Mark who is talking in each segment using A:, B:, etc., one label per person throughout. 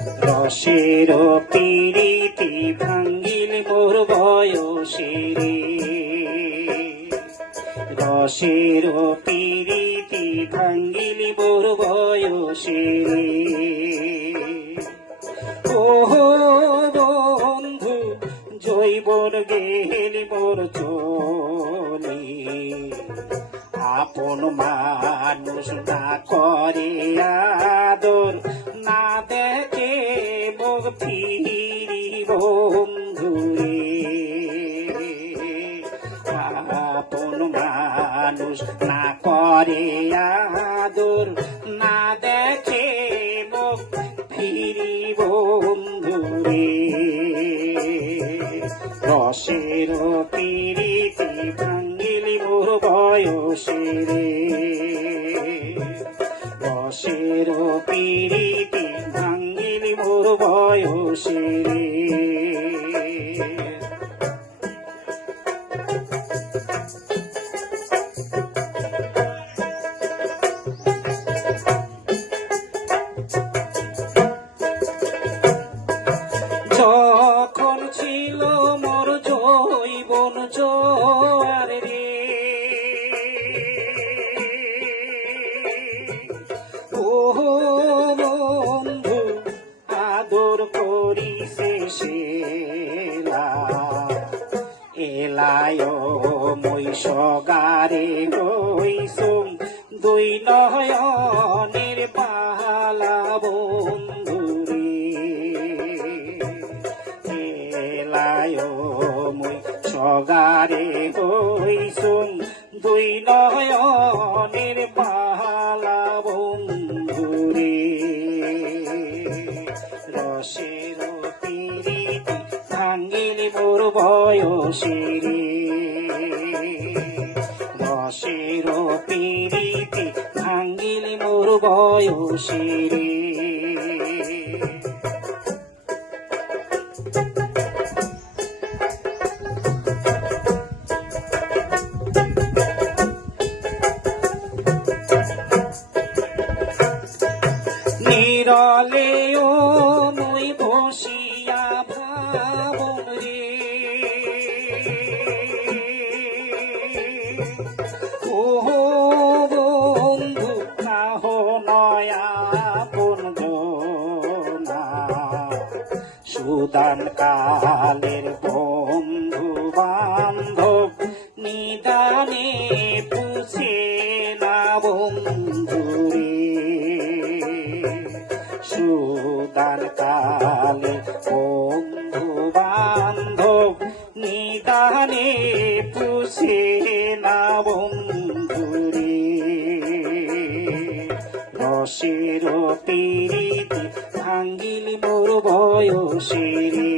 A: রসের পীড়িতি ভাঙ্গিল মোর বয়সেরে। রসের পীড়িতি ভাঙ্গিল মোর বয়সেরে। ওহো আপন মানুষ না করে আদর না দেখে মুখ ফিরি বন্ধুরে আপন মানুষ না করে আদর না দেখে মুখ ফিরি বন্ধুরে রসের পিরিতি ভাঙ্গিলি মোর বয়সেরে। বসের পিরিতি ভাঙ্গিলি মোর বয়সেরে। আদর করি শেষেলা এলায় মই সগারে হইসুম দুই নয়নের পালা বন্ধুরে। এলায় মই সগারে হইসুম দুই নয়নের পালা মোর বয়সেরে রসের পিরিতি ভাঙ্গিলি মোর বয়সেরে নিরলে সুদান কালের বন্ধু বান্ধব নিদানে পুছে না বন্ধুরে। সুদান কালে বন্ধু বান্ধব নিদানে পুছে রসের পিরিতি ভাঙ্গিলি মোর বয়সেরে।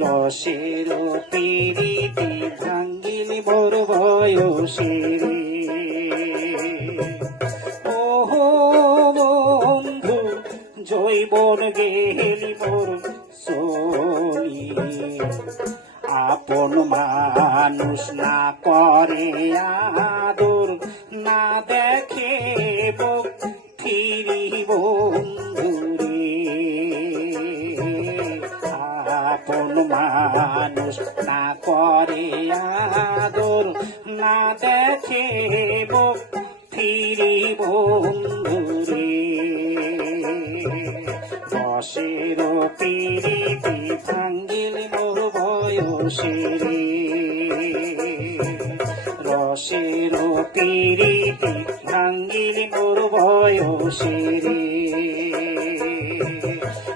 A: রসের পিরিতি ভাঙ্গিলি মোর বয়সেরে। ওহো বন্ধু, জৈবন গেলি মোর সলি আপন মানুষ না করে আদর না দেখে ফিরি বন্ধুরে। আপন মানুষ না করে আদর না দেখে ফিরি বন্ধুরে। পিরিতি রসের পিরিতি ভাঙ্গিল মোর বয়সেরে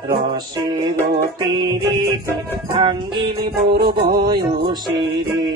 A: রসের পিরিতি ভাঙ্গিলি মোর বয়সেরে